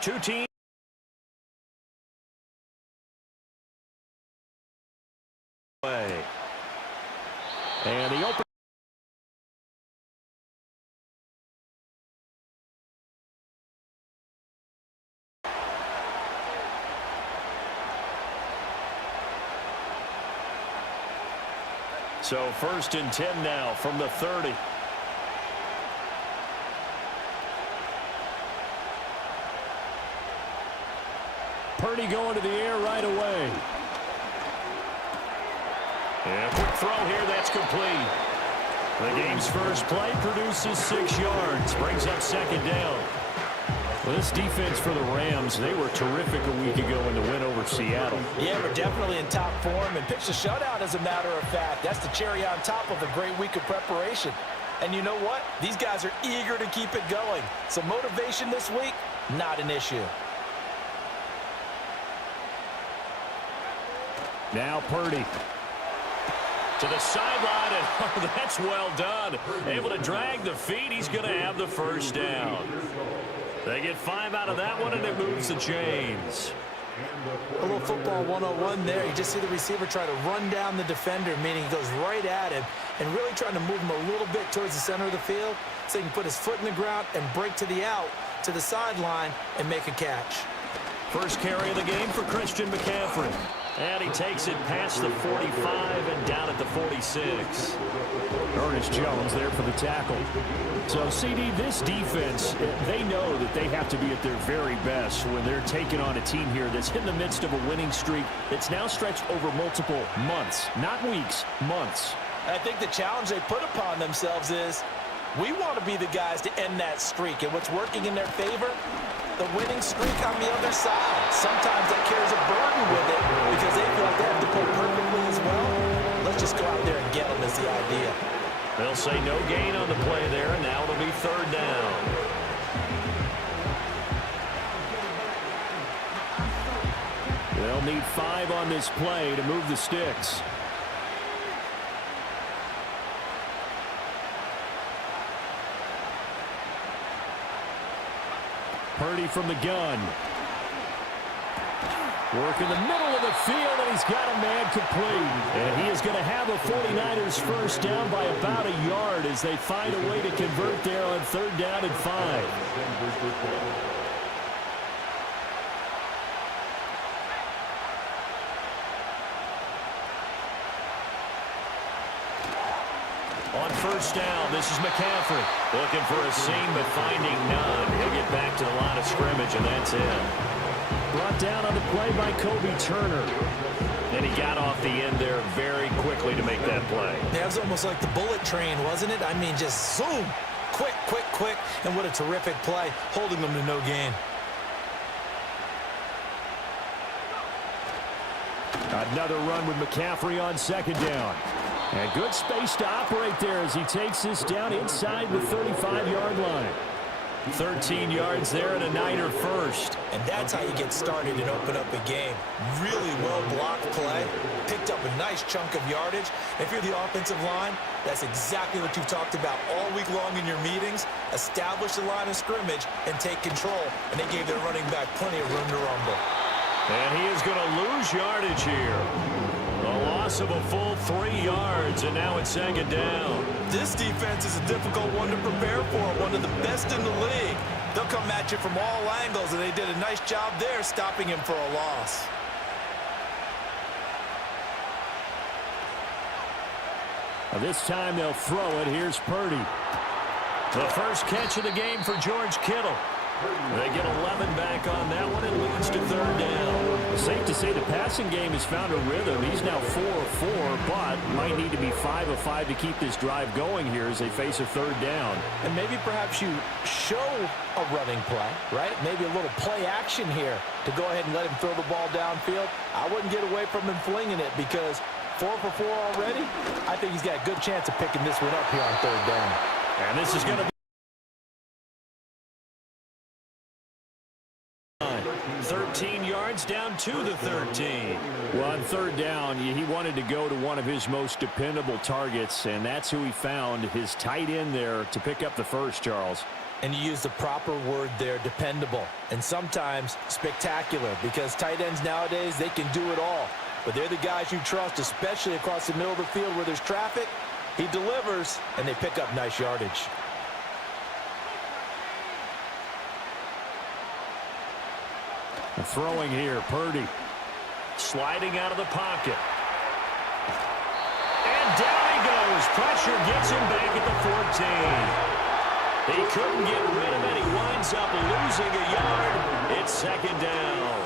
Two teams. And the open. So 1st and 10 now from the 30. Purdy going to the air right away. And a quick throw here, that's complete. The game's first play produces 6 yards, brings up 2nd down. Well, this defense for the Rams, they were terrific a week ago in the win over Seattle. Yeah, we're definitely in top form and pitched a shutout, as a matter of fact. That's the cherry on top of a great week of preparation. And you know what? These guys are eager to keep it going. So motivation this week, not an issue. Now Purdy to the sideline, and oh, that's well done. Able to drag the feet. He's going to have the 1st down. They get 5 out of that one, and it moves the chains. A little football 101 there. You just see the receiver try to run down the defender, meaning he goes right at him and really trying to move him a little bit towards the center of the field so he can put his foot in the ground and break to the out, to the sideline, and make a catch. First carry of the game for Christian McCaffrey. And he takes it past the 45 and down at the 46. Ernest Jones there for the tackle. So, CD, this defense, they know that they have to be at their very best when they're taking on a team here that's in the midst of a winning streak that's now stretched over multiple months, not weeks, months. I think the challenge they put upon themselves is we want to be the guys to end that streak. And what's working in their favor? The winning streak on the other side. Sometimes that carries a burden with it because they feel like they have to play perfectly as well. Let's just go out there and get them is the idea. They'll say no gain on the play there, and now it'll be 3rd down. They'll need 5 on this play to move the sticks. Purdy from the gun. Work in the middle of the field, and he's got a man complete. And he is going to have a 49ers 1st down by about a yard as they find a way to convert there on 3rd down and 5. On 1st down, this is McCaffrey. Looking for a seam, but finding none. He'll get back to the line of scrimmage, and that's it. Brought down on the play by Kobe Turner. And he got off the end there very quickly to make that play. That was almost like the bullet train, wasn't it? I mean, just zoom. Quick, quick, quick. And what a terrific play, holding them to no gain. Another run with McCaffrey on 2nd down. And good space to operate there as he takes this down inside the 35-yard line. 13 yards there and a Niner 1st. And that's how you get started and open up a game. Really well-blocked play. Picked up a nice chunk of yardage. If you're the offensive line, that's exactly what you've talked about all week long in your meetings. Establish the line of scrimmage and take control. And they gave their running back plenty of room to rumble. And he is going to lose yardage here. A loss of a full 3 yards, and now it's 2nd down. This defense is a difficult one to prepare for, one of the best in the league. They'll come at you from all angles, and they did a nice job there stopping him for a loss. This time they'll throw it. Here's Purdy. The first catch of the game for George Kittle. They get 11 back on that one and leads to third down. Safe to say the passing game has found a rhythm. He's now 4 of 4, but might need to be 5 of 5 to keep this drive going here as they face a third down. And maybe perhaps you show a running play, right? Maybe a little play action here to go ahead and let him throw the ball downfield. I wouldn't get away from him flinging it because 4 for 4 already. I think he's got a good chance of picking this one up here on third down. And this is going to be 13 yards down to the 13. Well, on third down, he wanted to go to one of his most dependable targets, and that's who he found, his tight end there, to pick up the first, Charles. And you use the proper word there, dependable, and sometimes spectacular, because tight ends nowadays, they can do it all. But they're the guys you trust, especially across the middle of the field where there's traffic. He delivers, and they pick up nice yardage. Throwing here, Purdy. Sliding out of the pocket. And down he goes. Pressure gets him back at the 14. He couldn't get rid of it. He winds up losing a yard. It's second down.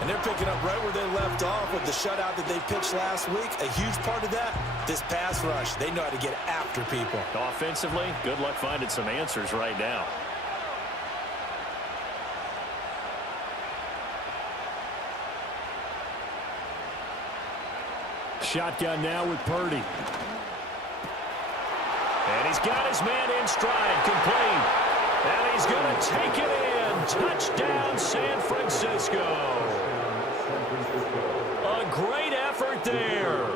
And they're picking up right where they left off with the shutout that they pitched last week. A huge part of that, this pass rush. They know how to get after people. Offensively, good luck finding some answers right now. Shotgun now with Purdy. And he's got his man in stride, complete. And he's going to take it in. Touchdown, San Francisco. A great effort there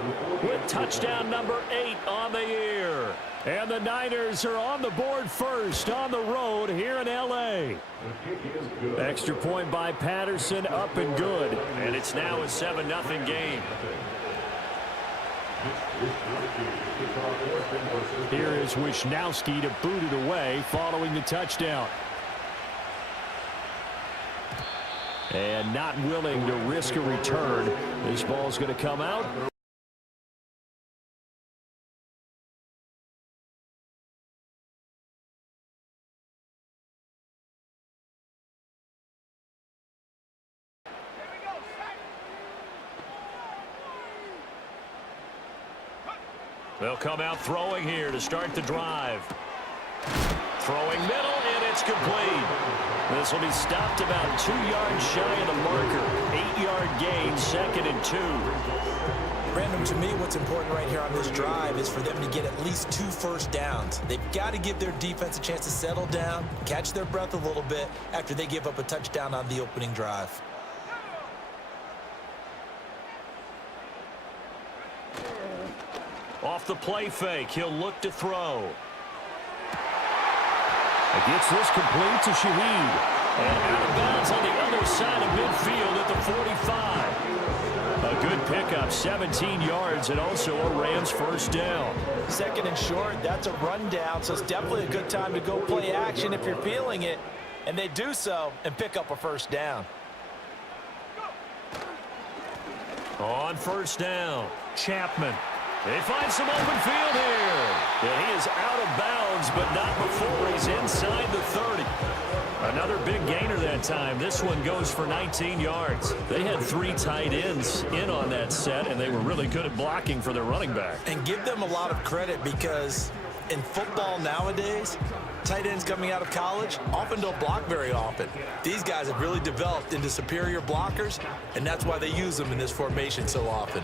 with touchdown number 8 on the year. And the Niners are on the board first on the road here in L.A. Extra point by Patterson, up and good. And it's now a 7-0 game. Here is Wisnowski to boot it away following the touchdown. And not willing to risk a return. This ball's going to come out. They'll come out throwing here to start the drive. Throwing middle, and it's complete. This will be stopped about 2 yards shy of the marker. 8-yard gain, 2nd and 2. Brandon, to me, what's important right here on this drive is for them to get at least 2 first downs. They've got to give their defense a chance to settle down, catch their breath a little bit after they give up a touchdown on the opening drive. Off the play fake, he'll look to throw. It gets this complete to Shaheed. And out of bounds on the other side of midfield at the 45. A good pickup, 17 yards, and also a Rams first down. 2nd and short, that's a rundown, so it's definitely a good time to go play action if you're feeling it. And they do so and pick up a first down. On first down, Chapman. They find some open field here. And he is out of bounds, but not before he's inside the 30. Another big gainer that time. This one goes for 19 yards. They had 3 tight ends in on that set, and they were really good at blocking for their running back. And give them a lot of credit because in football nowadays, tight ends coming out of college often don't block very often. These guys have really developed into superior blockers, and that's why they use them in this formation so often.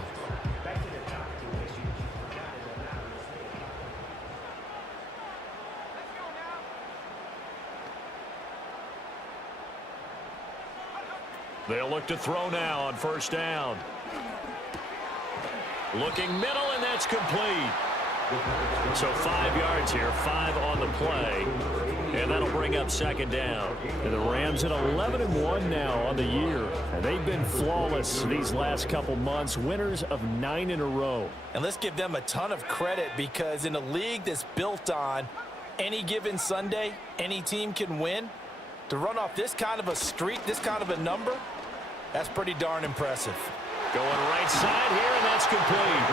They'll look to throw now on first down. Looking middle, and that's complete. So 5 yards here, 5 on the play. And that'll bring up second down. And the Rams at 11-1 now on the year. And they've been flawless these last couple months, winners of 9 in a row. And let's give them a ton of credit because in a league that's built on any given Sunday, any team can win. To run off this kind of a streak, this kind of a number, that's pretty darn impressive. Going right side here, and that's complete.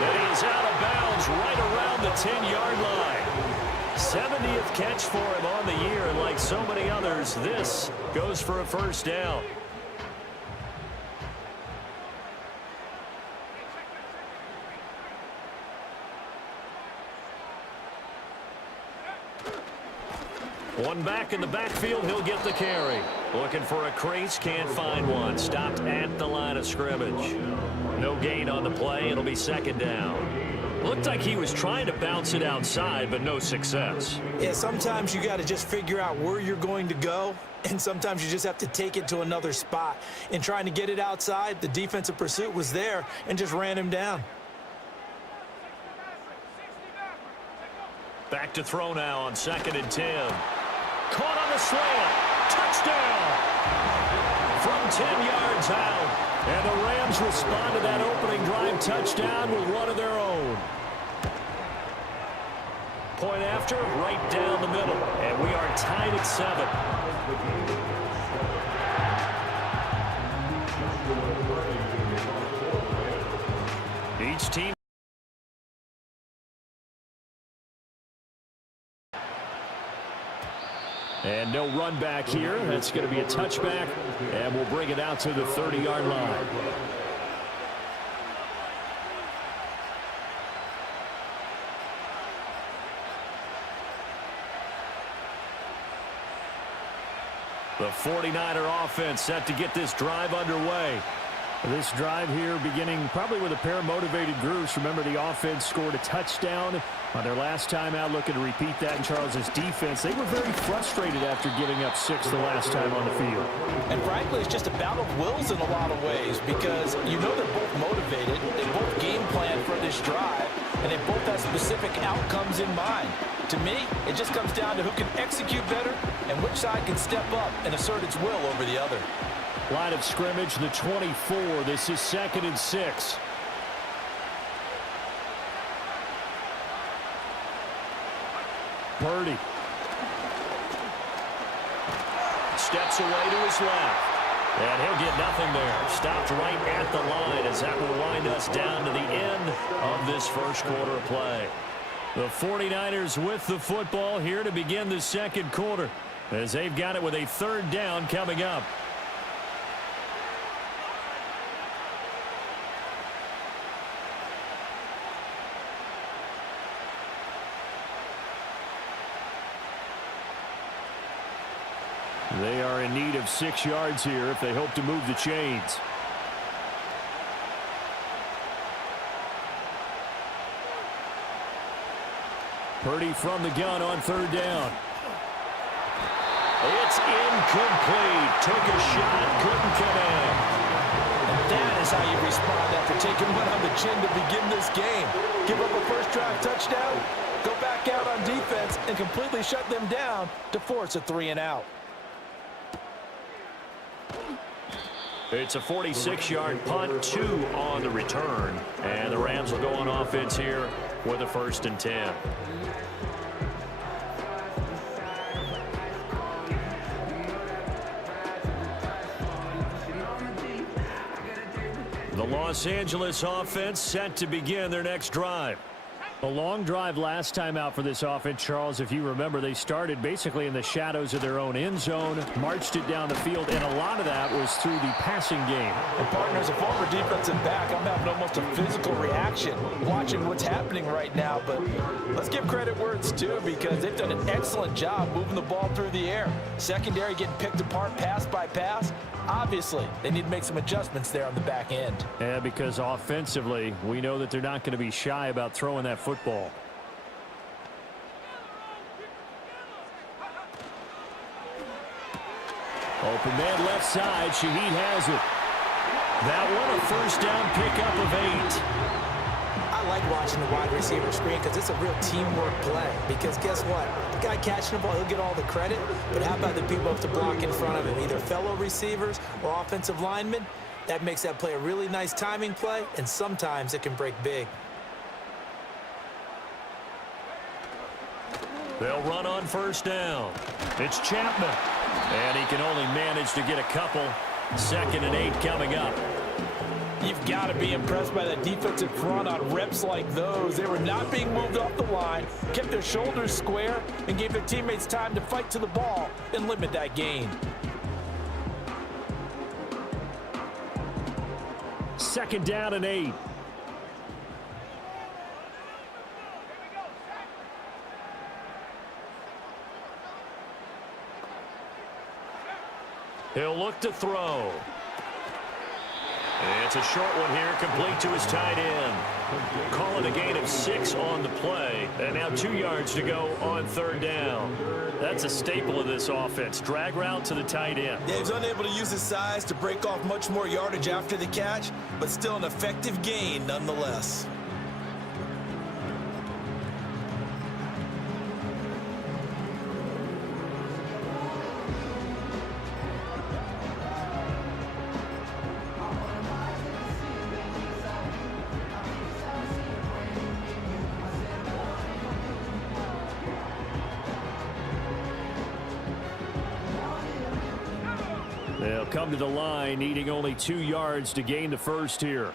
And he is out of bounds right around the 10-yard line. 70th catch for him on the year, and like so many others, this goes for a first down. One back in the backfield, he'll get the carry. Looking for a crease, can't find one. Stopped at the line of scrimmage. No gain on the play, it'll be second down. Looked like he was trying to bounce it outside, but no success. Yeah, sometimes you got to just figure out where you're going to go, and sometimes you just have to take it to another spot. In trying to get it outside, the defensive pursuit was there and just ran him down. Back to throw now on 2nd and 10. Caught on the slant. Touchdown! From 10 yards out. And the Rams respond to that opening drive touchdown with one of their own. Point after, right down the middle. And we are tied at 7. Each team. And no run back here. That's going to be a touchback, and we'll bring it out to the 30-yard line. The 49er offense set to get this drive underway. This drive here beginning probably with a pair of motivated groups. Remember, the offense scored a touchdown on their last time out, looking to repeat that in Charles's defense. They were very frustrated after giving up 6 the last time on the field. And frankly, it's just a battle of wills in a lot of ways because you know they're both motivated. They both game plan for this drive, and they both have specific outcomes in mind. To me, it just comes down to who can execute better and which side can step up and assert its will over the other. Line of scrimmage, the 24. This is 2nd and 6. Purdy. Steps away to his left. And he'll get nothing there. Stopped right at the line as that will wind us down to the end of this first quarter of play. The 49ers with the football here to begin the second quarter as they've got it with a 3rd down coming up. They are in need of 6 yards here if they hope to move the chains. Purdy from the gun on 3rd down. It's incomplete. Took a shot, couldn't connect. And that is how you respond after taking one on the chin to begin this game. Give up a first drive touchdown, go back out on defense, and completely shut them down to force a 3-and-out. It's a 46-yard punt, 2 on the return. And the Rams will go on offense here with a 1st and 10. The Los Angeles offense set to begin their next drive. A long drive last time out for this offense, Charles. If you remember, they started basically in the shadows of their own end zone, marched it down the field, and a lot of that was through the passing game. And partner, as a former defensive back, I'm having almost a physical reaction watching what's happening right now. But let's give credit where it's due because they've done an excellent job moving the ball through the air. Secondary getting picked apart pass by pass. Obviously, they need to make some adjustments there on the back end. Yeah, because offensively, we know that they're not going to be shy about throwing that football. Open man left side. Shaheed has it. That one a 1st down pickup of 8. I like watching the wide receiver screen because it's a real teamwork play. Because guess what? The guy catching the ball, he'll get all the credit. But how about the people up to block in front of him? Either fellow receivers or offensive linemen. That makes that play a really nice timing play, and sometimes it can break big. They'll run on 1st down. It's Chapman. And he can only manage to get a couple. 2nd and 8 coming up. You've got to be impressed by that defensive front on reps like those. They were not being moved off the line, kept their shoulders square, and gave their teammates time to fight to the ball and limit that gain. Second down and 8. He'll look to throw. It's a short one here, complete to his tight end. Call it a gain of 6 on the play. And now 2 yards to go on third down. That's a staple of this offense. Drag route to the tight end. Yeah, he's unable to use his size to break off much more yardage after the catch, but still an effective gain nonetheless. They'll come to the line, needing only 2 yards to gain the first here.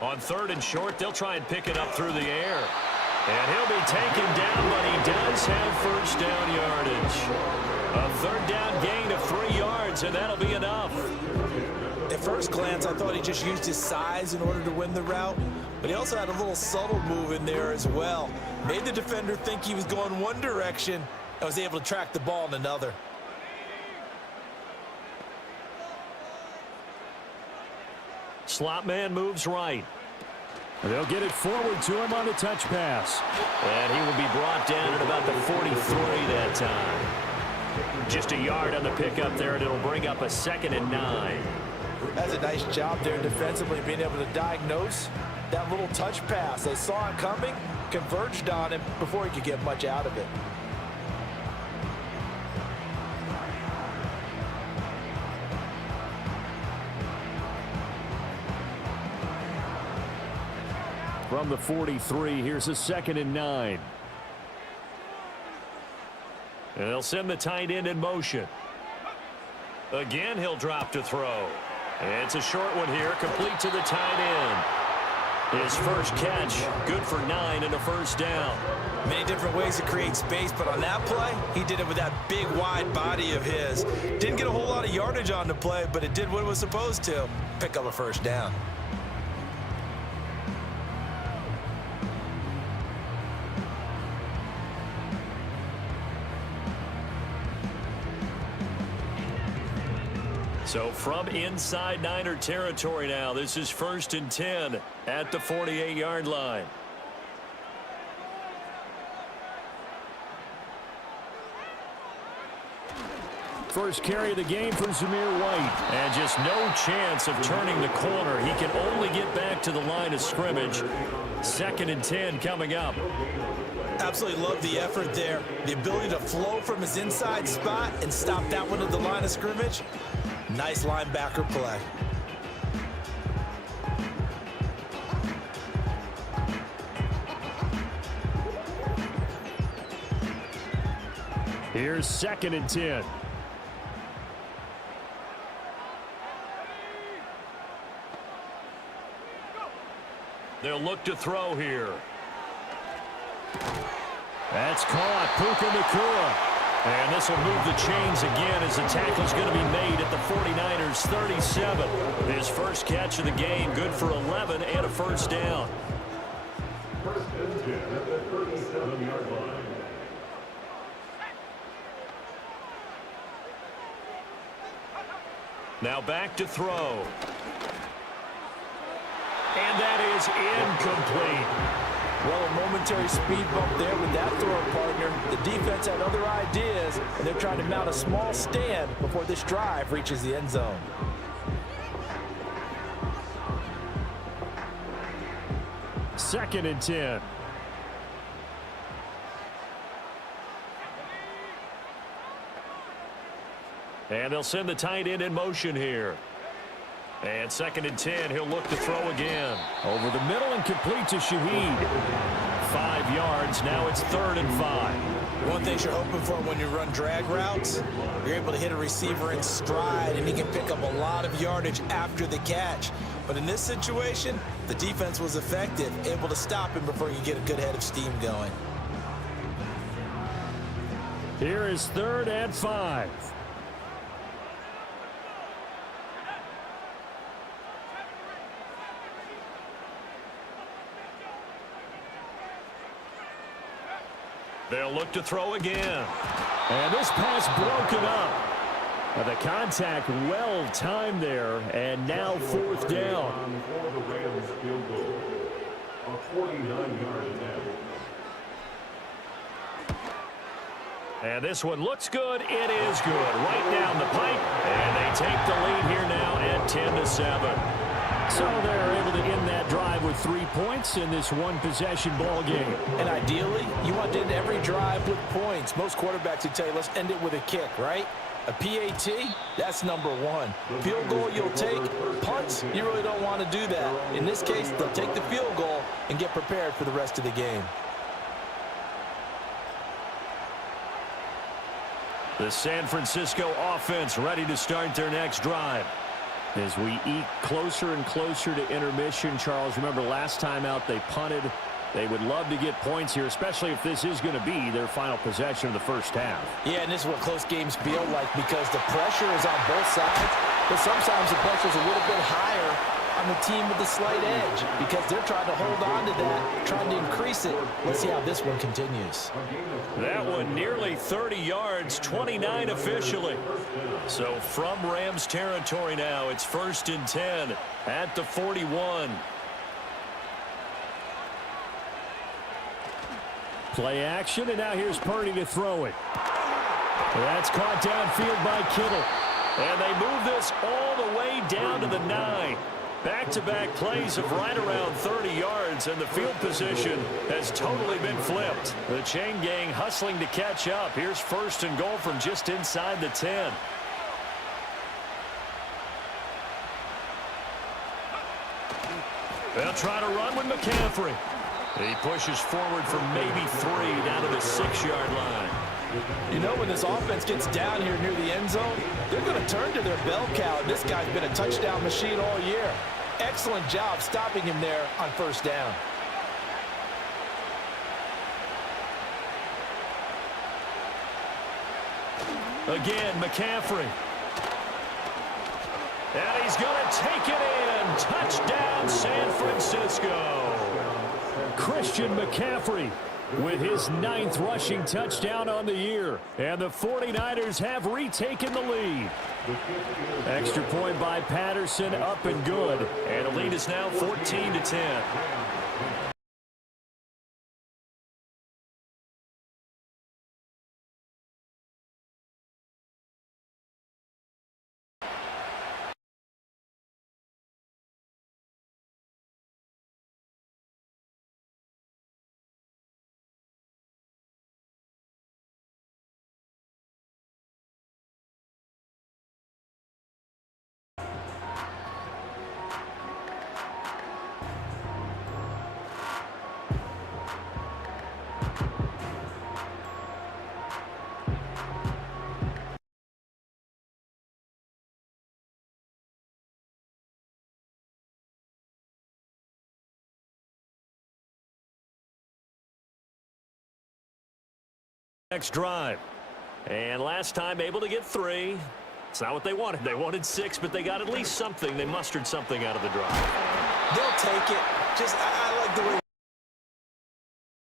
On third and short, they'll try and pick it up through the air. And he'll be taken down, but he does have first down yardage. A third down gain of 3 yards, and that'll be enough. At first glance, I thought he just used his size in order to win the route, but he also had a little subtle move in there as well. Made the defender think he was going one direction and was able to track the ball in another. Slot man moves right. They'll get it forward to him on the touch pass. And he will be brought down at about the 43 that time. Just a yard on the pickup there, and it'll bring up a 2nd and 9. That's a nice job there defensively, being able to diagnose that little touch pass. They saw it coming, converged on him before he could get much out of it. From the 43, here's a 2nd and 9. And they'll send the tight end in motion. Again, he'll drop to throw. And it's a short one here, complete to the tight end. His first catch, good for 9 and a first down. Many different ways to create space, but on that play, he did it with that big, wide body of his. Didn't get a whole lot of yardage on the play, but it did what it was supposed to, pick up a first down. So from inside Niner territory now, this is 1st and 10 at the 48-yard line. First carry of the game for Zamir White. And just no chance of turning the corner. He can only get back to the line of scrimmage. 2nd and 10 coming up. Absolutely love the effort there. The ability to flow from his inside spot and stop that one at the line of scrimmage. Nice linebacker play. Here's 2nd and 10. They'll look to throw here. That's caught. Puka Nacua. And this will move the chains again as the tackle's going to be made at the 49ers 37. His first catch of the game, good for 11 and a first down. First and 10 at the 37-yard line. Now back to throw. And that is incomplete. Well, a momentary speed bump there with that throw partner. The defense had other ideas, and they're trying to mount a small stand before this drive reaches the end zone. Second and 10. And they'll send the tight end in motion here. And 2nd and 10, he'll look to throw again. Over the middle and complete to Shaheed. 5 yards, now it's 3rd and 5. One thing you're hoping for when you run drag routes, you're able to hit a receiver in stride, and he can pick up a lot of yardage after the catch. But in this situation, the defense was effective, able to stop him before he could get a good head of steam going. Here is 3rd and 5. They'll look to throw again. And this pass broken up. The contact well timed there, and now 4th down. For the Rams field goal. A 49-yard attempt. And this one looks good. It is good. Right down the pipe. And they take the lead here now at 10-7. So they're able to end that drive with 3 points in this one-possession ball game. And ideally, you want to end every drive with points. Most quarterbacks would tell you, let's end it with a kick, right? A PAT, that's number 1. Field goal you'll take. Punts, you really don't want to do that. In this case, they'll take the field goal and get prepared for the rest of the game. The San Francisco offense ready to start their next drive. As we eke closer and closer to intermission, Charles, remember last time out they punted. They would love to get points here, especially if this is going to be their final possession of the first half. Yeah, and this is what close games feel like because the pressure is on both sides, but sometimes the pressure is a little bit higher on the team with the slight edge because they're trying to hold on to that, trying to increase it. Let's see how this one continues. That one nearly 30 yards, 29 officially. So from Rams territory now, it's 1st and 10 at the 41. Play action, and now here's Purdy to throw it. That's caught downfield by Kittle. And they move this all the way down to the 9. Back-to-back plays of right around 30 yards, and the field position has totally been flipped. The chain gang hustling to catch up. Here's 1st and goal from just inside the 10. They'll try to run with McCaffrey. He pushes forward for maybe 3 down to the 6-yard line. You know, when this offense gets down here near the end zone, they're going to turn to their bell cow. This guy's been a touchdown machine all year. Excellent job stopping him there on 1st down. Again, McCaffrey. And he's going to take it in. Touchdown, San Francisco. Christian McCaffrey with his 9th rushing touchdown on the year. And the 49ers have retaken the lead. Extra point by Patterson, up and good. And the lead is now 14-10. Next drive. And last time able to get 3. It's not what they wanted. They wanted 6, but they got at least something. They mustered something out of the drive. They'll take it. I like the way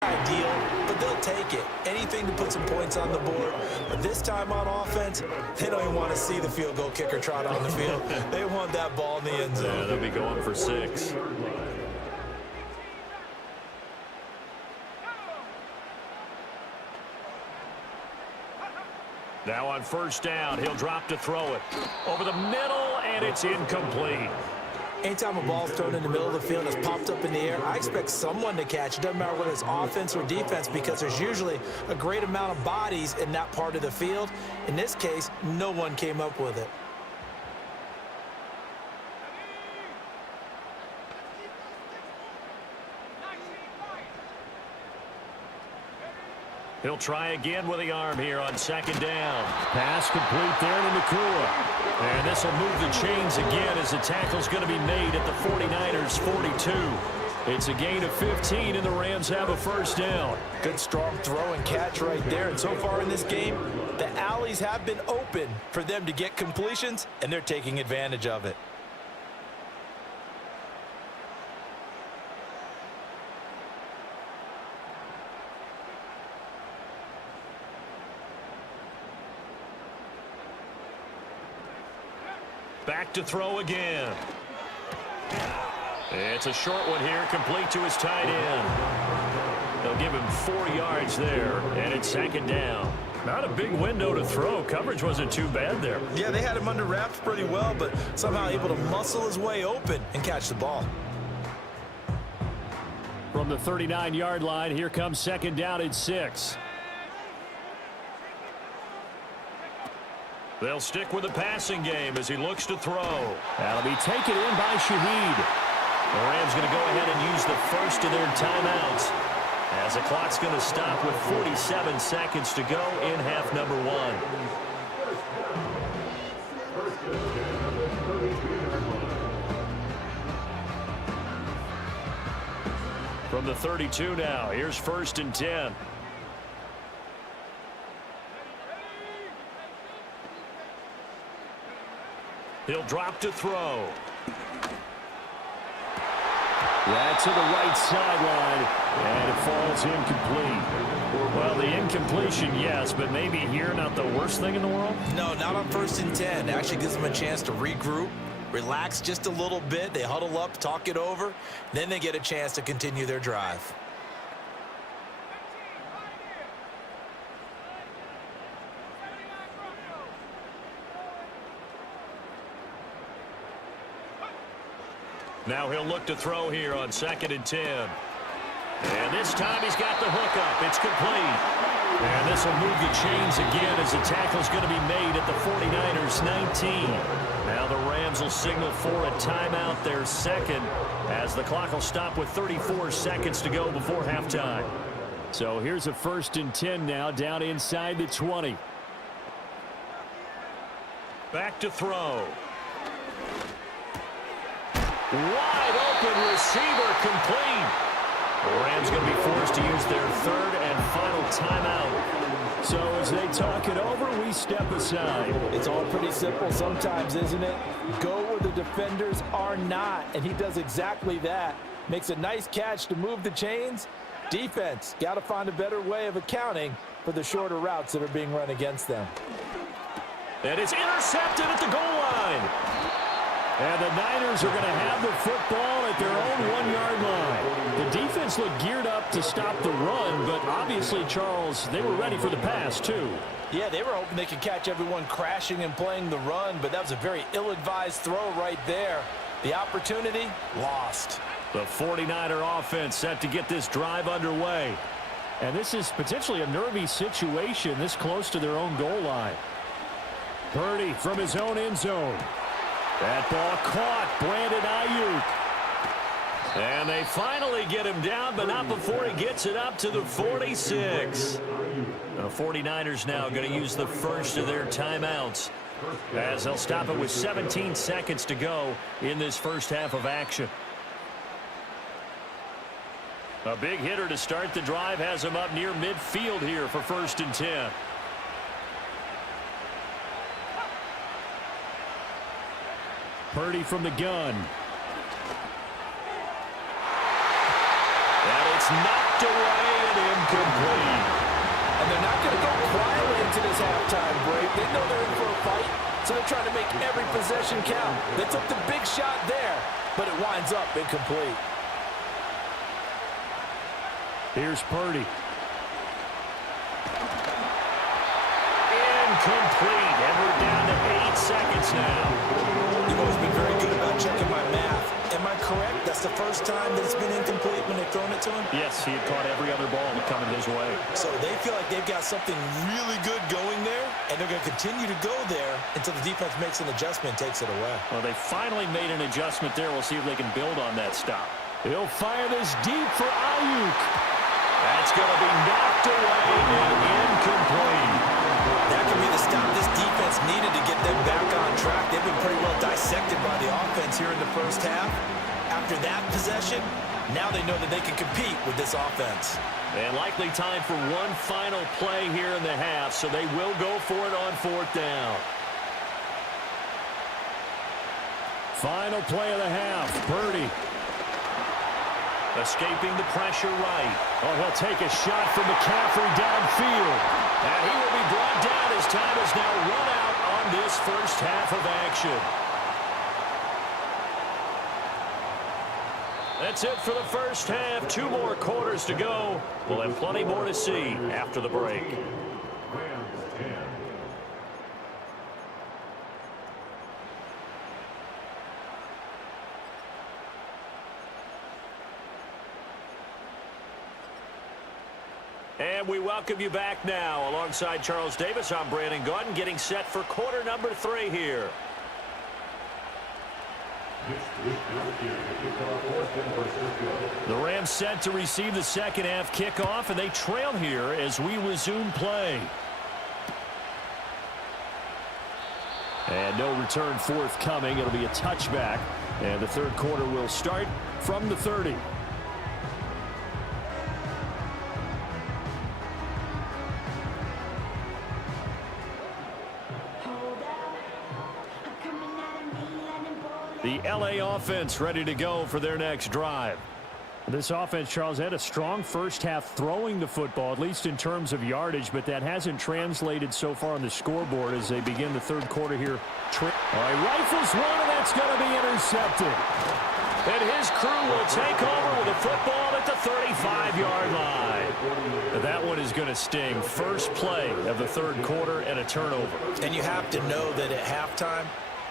ideal, but they'll take it. Anything to put some points on the board. But this time on offense, they don't even want to see the field goal kicker trot on the field. They want that ball in the end zone. Yeah, they'll be going for 6. Now on 1st down, he'll drop to throw it. Over the middle, and it's incomplete. Anytime a ball's thrown in the middle of the field and it's popped up in the air, I expect someone to catch it. Doesn't matter whether it's offense or defense because there's usually a great amount of bodies in that part of the field. In this case, no one came up with it. He'll try again with the arm here on second down. Pass complete there to Nakua. And this will move the chains again as the tackle's going to be made at the 49ers 42. It's a gain of 15, and the Rams have a first down. Good strong throw and catch right there. And so far in this game, the alleys have been open for them to get completions, and they're taking advantage of it. Back to throw again. It's a short one here, complete to his tight end. They'll give him 4 yards there, and it's second down. Not a big window to throw. Coverage wasn't too bad there. Yeah, they had him under wraps pretty well, but somehow able to muscle his way open and catch the ball. From the 39-yard line, here comes second down and 6. They'll stick with the passing game as he looks to throw. That'll be taken in by Shaheed. The Rams going to go ahead and use the first of their timeouts as the clock's going to stop with 47 seconds to go in half number 1. From the 32 now, here's first and 10. He'll drop to throw. That's to the right sideline, and it falls incomplete. Well, the incompletion, yes, but maybe here not the worst thing in the world? No, not on first and 10. It actually gives them a chance to regroup, relax just a little bit. They huddle up, talk it over, then they get a chance to continue their drive. Now he'll look to throw here on second and 10. And this time he's got the hook up. It's complete. And this will move the chains again as the tackle's going to be made at the 49ers 19. Now the Rams will signal for a timeout, their second, as the clock will stop with 34 seconds to go before halftime. So here's a first and 10 now, down inside the 20. Back to throw. Wide open receiver, complete. The Rams going to be forced to use their third and final timeout. So as they talk it over, we step aside. It's all pretty simple sometimes, isn't it? Go where the defenders are not, and he does exactly that. Makes a nice catch to move the chains. Defense, got to find a better way of accounting for the shorter routes that are being run against them. And it's intercepted at the goal line. And the Niners are going to have the football at their own 1-yard line. The defense looked geared up to stop the run, but obviously, Charles, they were ready for the pass, too. Yeah, they were hoping they could catch everyone crashing and playing the run, but that was a very ill-advised throw right there. The opportunity, lost. The 49er offense set to get this drive underway. And this is potentially a nervy situation this close to their own goal line. Purdy from his own end zone. That ball caught. Brandon Ayuk. And they finally get him down, but not before he gets it up to the 46. The 49ers now going to use the first of their timeouts as they'll stop it with 17 seconds to go in this first half of action. A big hitter to start the drive has him up near midfield here for first and 10. Purdy from the gun. And it's knocked away and incomplete. And they're not going to go quietly into this halftime break. They know they're in for a fight, so they're trying to make every possession count. They took the big shot there, but it winds up incomplete. Here's Purdy. Incomplete. And we're down to 8 seconds now. You've always been very good about checking my math. Am I correct? That's the first time that it's been incomplete when they've thrown it to him? Yes, he had caught every other ball coming his way. So they feel like they've got something really good going there, and they're going to continue to go there until the defense makes an adjustment and takes it away. Well, they finally made an adjustment there. We'll see if they can build on that stop. He'll fire this deep for Ayuk. That's going to be knocked away and incomplete. That could be the stop this defense needed to get them back on track. They've been pretty well dissected by the offense here in the first half. After that possession, now they know that they can compete with this offense. And likely time for one final play here in the half, so they will go for it on 4th down. Final play of the half. Purdy. Escaping the pressure right. Oh, he'll take a shot from McCaffrey downfield. And he will be brought down as time is now run out on this first half of action. That's it for the first half. 2 more quarters to go. We'll have plenty more to see after the break. And we welcome you back now. Alongside Charles Davis, I'm Brandon Gaudin, getting set for quarter number 3 here. The Rams set to receive the second half kickoff, and they trail here as we resume play. And no return forthcoming. It'll be a touchback, and the third quarter will start from the 30. The LA offense ready to go for their next drive. This offense, Charles, had a strong first half throwing the football, at least in terms of yardage, but that hasn't translated so far on the scoreboard as they begin the third quarter here. All right, rifles one, and that's going to be intercepted. And his crew will take over with the football at the 35-yard line. That one is going to sting. First play of the third quarter and a turnover. And you have to know that at halftime,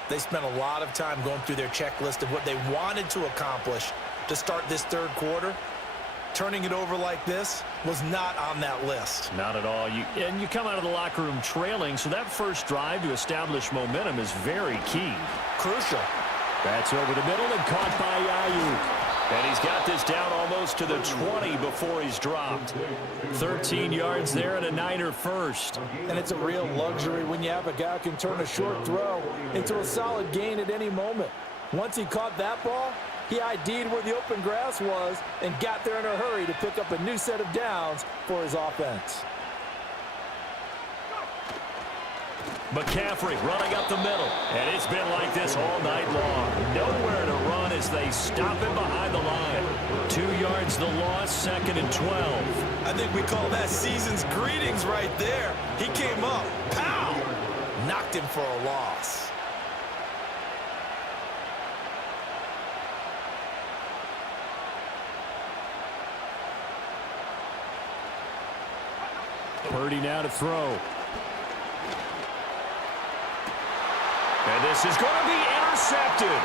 they spent a lot of time going through their checklist of what they wanted to accomplish to start this third quarter. Turning it over like this was not on that list. Not at all. And you come out of the locker room trailing, so that first drive to establish momentum is very key. Crucial. That's over the middle and caught by Ayuk. And he's got this down almost to the 20 before he's dropped. 13 yards there and a Niner first. And it's a real luxury when you have a guy who can turn a short throw into a solid gain at any moment. Once he caught that ball, he ID'd where the open grass was and got there in a hurry to pick up a new set of downs for his offense. McCaffrey running up the middle. And it's been like this all night long. Nowhere to run as they stop him behind the line. 2 yards the loss, 2nd and 12. I think we call that season's greetings right there. He came up, pow! Knocked him for a loss. Purdy now to throw. And this is going to be intercepted.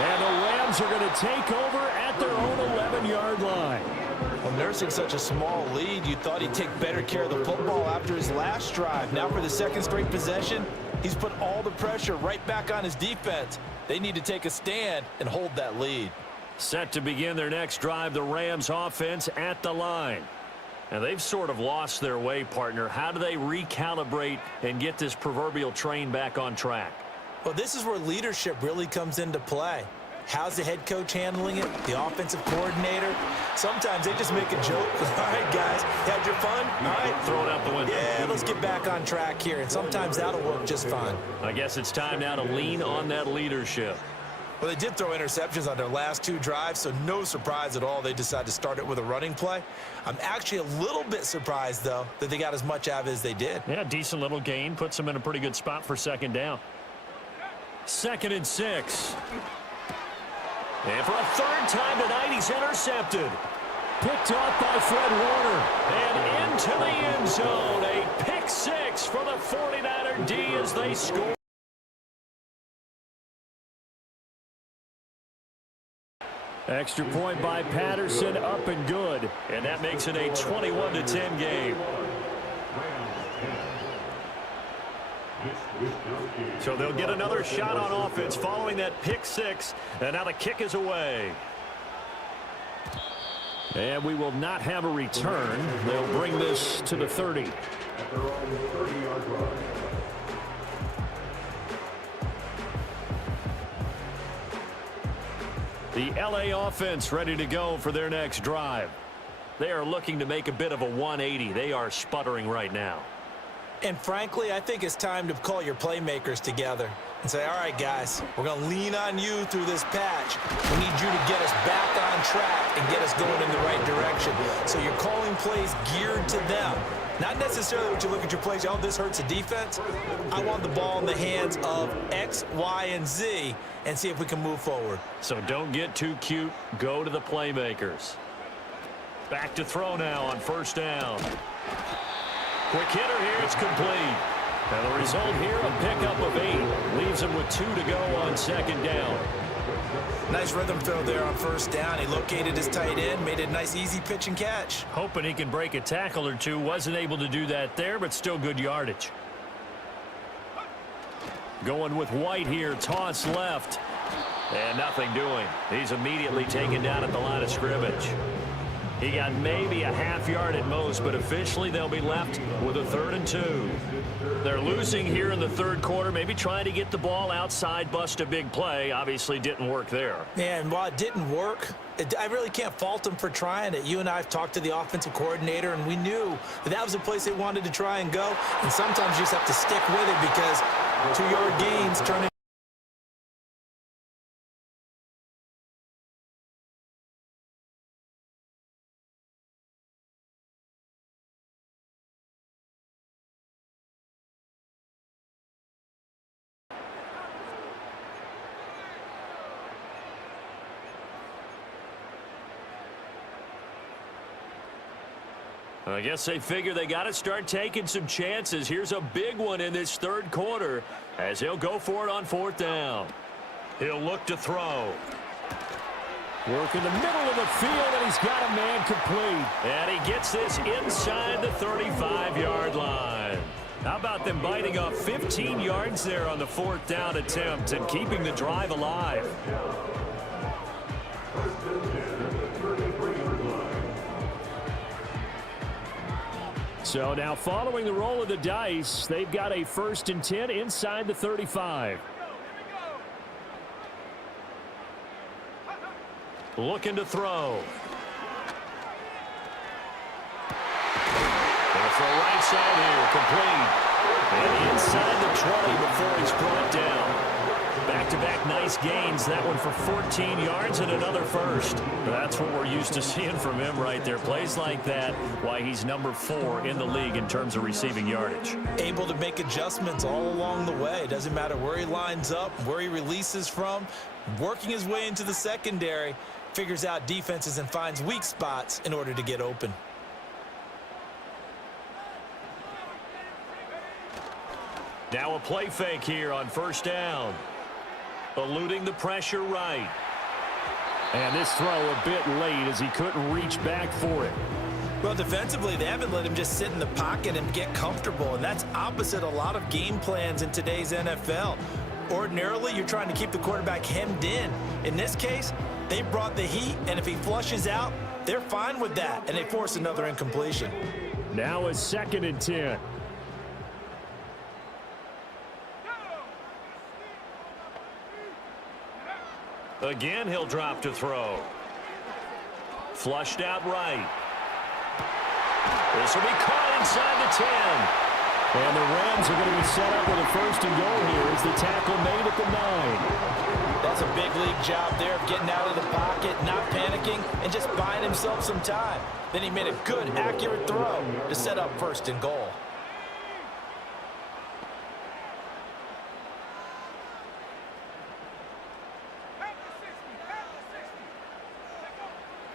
And the Rams are going to take over at their own 11-yard line. Well, nursing such a small lead, you thought he'd take better care of the football after his last drive. Now for the second straight possession, he's put all the pressure right back on his defense. They need to take a stand and hold that lead. Set to begin their next drive, the Rams offense at the line. And they've sort of lost their way, partner. How do they recalibrate and get this proverbial train back on track? Well, this is where leadership really comes into play. How's the head coach handling it? The offensive coordinator? Sometimes they just make a joke. All right, guys, had your fun? All right. Throw it out the window. Yeah, let's get back on track here. And sometimes that'll work just fine. I guess it's time now to lean on that leadership. Well, they did throw interceptions on their last 2 drives, so no surprise at all they decided to start it with a running play. I'm actually a little bit surprised, though, that they got as much out of it as they did. Yeah, decent little gain. Puts them in a pretty good spot for 2nd down. 2nd and 6. And for a 3rd time tonight, he's intercepted. Picked off by Fred Warner. And into the end zone. A pick 6 for the 49er D as they score. Extra point by Patterson, up and good. And that makes it a 21-10 game. So they'll get another shot on offense following that pick 6. And now the kick is away. And we will not have a return. They'll bring this to the 30. At their own 30-yard line. The LA offense ready to go for their next drive. They are looking to make a bit of a 180. They are sputtering right now. And frankly, I think it's time to call your playmakers together and say, all right, guys, we're going to lean on you through this patch. We need you to get us back on track and get us going in the right direction. So you're calling plays geared to them. Not necessarily what you look at your plays, oh, this hurts the defense. I want the ball in the hands of X, Y, and Z and see if we can move forward. So don't get too cute. Go to the playmakers. Back to throw now on first down. Quick hitter here. It's complete. And the result here, a pickup of 8. Leaves him with 2 to go on second down. Nice rhythm throw there on first down. He located his tight end, made a nice easy pitch and catch. Hoping he can break a tackle or two. Wasn't able to do that there, but still good yardage. Going with White here. Toss left. And nothing doing. He's immediately taken down at the line of scrimmage. He got maybe a half yard at most, but officially they'll be left with a 3rd and 2. They're losing here in the third quarter, maybe trying to get the ball outside, bust a big play. Obviously didn't work there. And while it didn't work, I really can't fault them for trying it. You and I have talked to the offensive coordinator, and we knew that was a place they wanted to try and go. And sometimes you just have to stick with it because 2-yard gains turn into I guess they figure they got to start taking some chances. Here's a big one in this third quarter as he'll go for it on 4th down. He'll look to throw. Work in the middle of the field, and he's got a man complete. And he gets this inside the 35-yard line. How about them biting off 15 yards there on the 4th down attempt and keeping the drive alive? So now following the roll of the dice, they've got a 1st and 10 inside the 35. Looking to throw. Gonna throw right side here, complete. And inside the 20 before he's brought down. Back-to-back nice gains. That one for 14 yards and another first. That's what we're used to seeing from him right there. Plays like that, why he's number 4 in the league in terms of receiving yardage. able to make adjustments all along the way. Doesn't matter where he lines up, where he releases from. Working his way into the secondary, figures out defenses and finds weak spots in order to get open. Now a play fake here on first down. Eluding the pressure right. And this throw a bit late as he couldn't reach back for it. Well, defensively, they haven't let him just sit in the pocket and get comfortable, and that's opposite a lot of game plans in today's NFL. Ordinarily, you're trying to keep the quarterback hemmed in. In this case, they brought the heat, and if he flushes out, they're fine with that, and they force another incompletion. Now a 2nd and 10. Again, he'll drop to throw. Flushed out right. This will be caught inside the 10. And the Rams are going to be set up with a 1st and goal here as the tackle made at the 9. That's a big league job there of getting out of the pocket, not panicking, and just buying himself some time. Then he made a good, accurate throw to set up 1st and goal.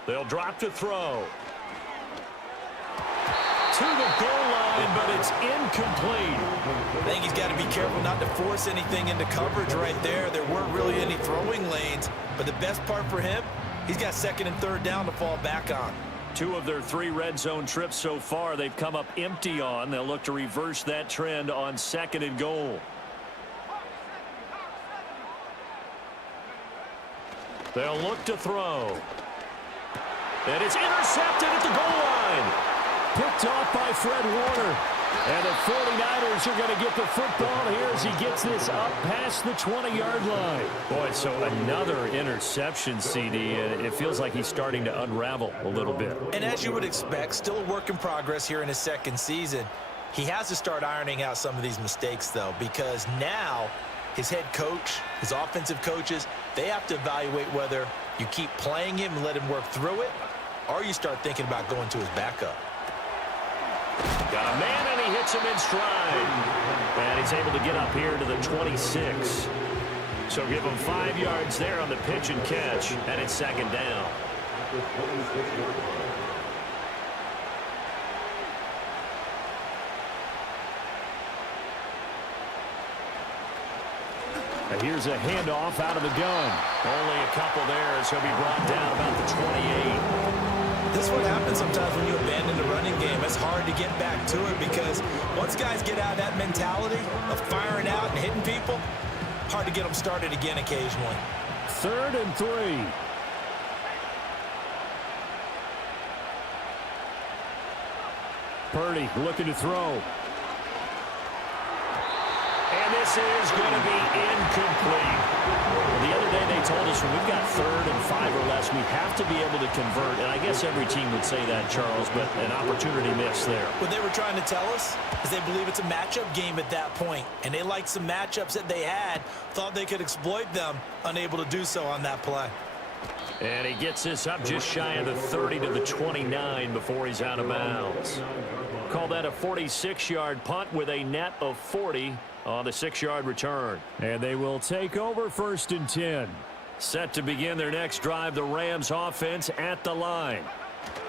They'll drop to throw. To the goal line, but it's incomplete. I think he's got to be careful not to force anything into coverage right there. There weren't really any throwing lanes, but the best part for him, he's got 2nd and 3rd down to fall back on. 2 of their 3 red zone trips so far, they've come up empty on. They'll look to reverse that trend on 2nd and goal. They'll look to throw. And it's intercepted at the goal line. Picked off by Fred Warner. And the 49ers are going to get the football here as he gets this up past the 20-yard line. Boy, so another interception, CD, and it feels like he's starting to unravel a little bit. And as you would expect, still a work in progress here in his second season. He has to start ironing out some of these mistakes, though, because now his head coach, his offensive coaches, they have to evaluate whether you keep playing him and let him work through it, or you start thinking about going to his backup. Got a man, and he hits him in stride. And he's able to get up here to the 26. So give him 5 yards there on the pitch and catch, and it's second down. And here's a handoff out of the gun. Only a couple there as he'll be brought down about the 28. This is what happens sometimes when you abandon the running game. It's hard to get back to it because once guys get out of that mentality of firing out and hitting people, hard to get them started again occasionally. 3rd and 3. Purdy looking to throw. And this is going to be incomplete. The other day they told us when we've got 3rd and 5 or less, we have to be able to convert. And I guess every team would say that, Charles, but an opportunity missed there. What they were trying to tell us is they believe it's a matchup game at that point. And they liked some matchups that they had, thought they could exploit them, unable to do so on that play. And he gets this up just shy of the 30 to the 29 before he's out of bounds. Call that a 46-yard punt with a net of 40 on the 6-yard return. And they will take over 1st and 10. Set to begin their next drive, the Rams offense at the line.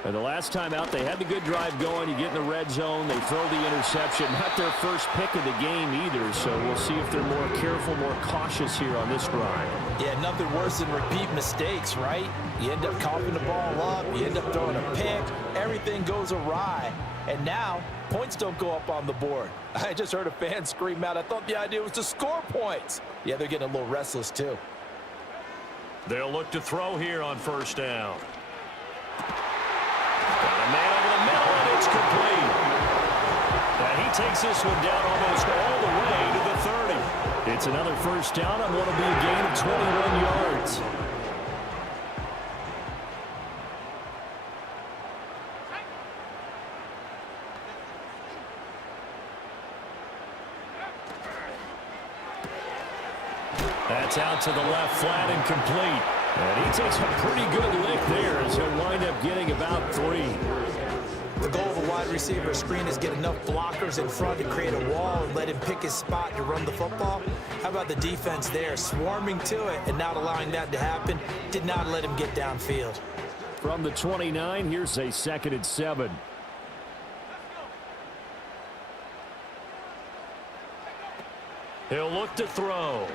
And the last time out, they had the good drive going. You get in the red zone, they throw the interception. Not their first pick of the game either, so we'll see if they're more careful, more cautious here on this drive. Yeah, nothing worse than repeat mistakes, right? You end up coughing the ball up, you end up throwing a pick, everything goes awry. And now, points don't go up on the board. I just heard a fan scream out, I thought the idea was to score points. Yeah, they're getting a little restless too. They'll look to throw here on 1st down. Got a man over the middle, and it's complete. And he takes this one down almost all the way to the 30. It's another 1st down on what will be a gain of 21 yards. That's out to the left, flat and complete. And he takes a pretty good lick there as he'll wind up getting about 3. The goal of a wide receiver screen is get enough blockers in front to create a wall and let him pick his spot to run the football. How about the defense there, swarming to it and not allowing that to happen? Did not let him get downfield. From the 29, here's a 2nd and 7. He'll look to throw.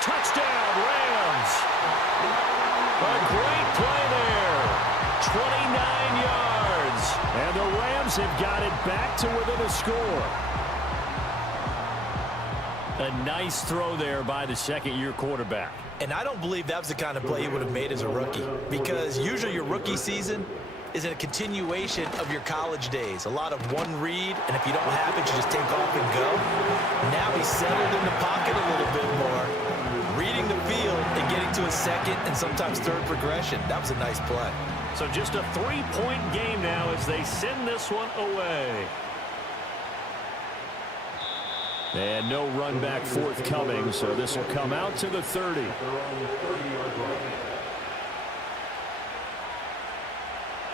Touchdown, Rams. A great play there. 29 yards. And the Rams have got it back to within a score. A nice throw there by the 2nd-year quarterback. And I don't believe that was the kind of play he would have made as a rookie, because usually your rookie season is a continuation of your college days. A lot of one read, and if you don't have it, you just take off and go. Now he's settled in the pocket a little bit more, reading the field and getting to a 2nd and sometimes 3rd progression. That was a nice play. So just a 3-point game now as they send this one away. And no run back forthcoming, so this will come out to the 30.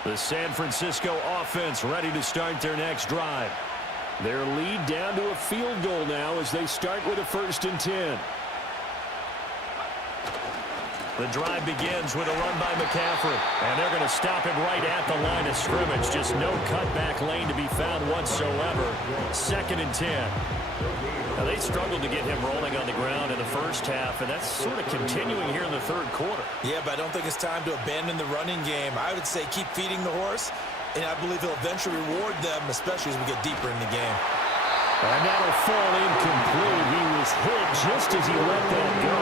The San Francisco offense ready to start their next drive. Their lead down to a field goal now as they start with a 1st and 10. The drive begins with a run by McCaffrey. And they're going to stop him right at the line of scrimmage. Just no cutback lane to be found whatsoever. 2nd and 10. Now, they struggled to get him rolling on the ground in the first half, and that's sort of continuing here in the 3rd quarter. Yeah, but I don't think it's time to abandon the running game. I would say keep feeding the horse, and I believe he'll eventually reward them, especially as we get deeper in the game. And that'll fall incomplete. He was hit just as he let that go.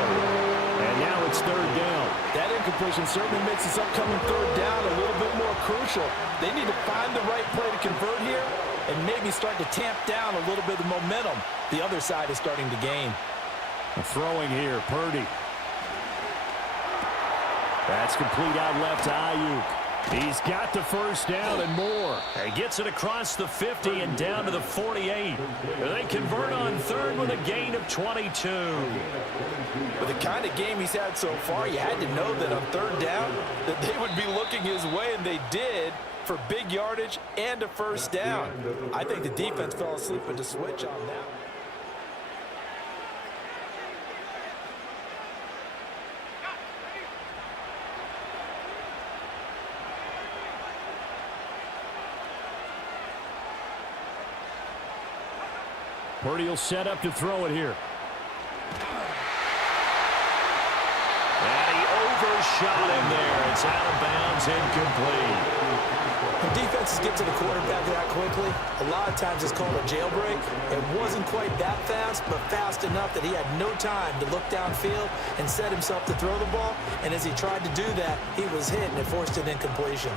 And Now it's third down. That incompletion certainly makes this upcoming third down a little bit more crucial. They need to find the right play to convert here and maybe start to tamp down a little bit of momentum the other side is starting to gain. Throwing here, Purdy. That's complete out left to Ayuk. He's got the first down and more. He gets it across the 50 and down to the 48. They convert on third with a gain of 22. With the kind of game he's had so far, you had to know that on third down that they would be looking his way, and they did, for big yardage and a first down. I think the defense fell asleep with the switch on that. Purdy will set up to throw it here. And he overshot him there. It's out of bounds, incomplete. When defenses get to the quarterback that quickly, a lot of times it's called a jailbreak. It wasn't quite that fast, but fast enough that he had no time to look downfield and set himself to throw the ball. And as he tried to do that, he was hit and it forced an incompletion.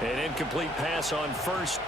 An incomplete pass on first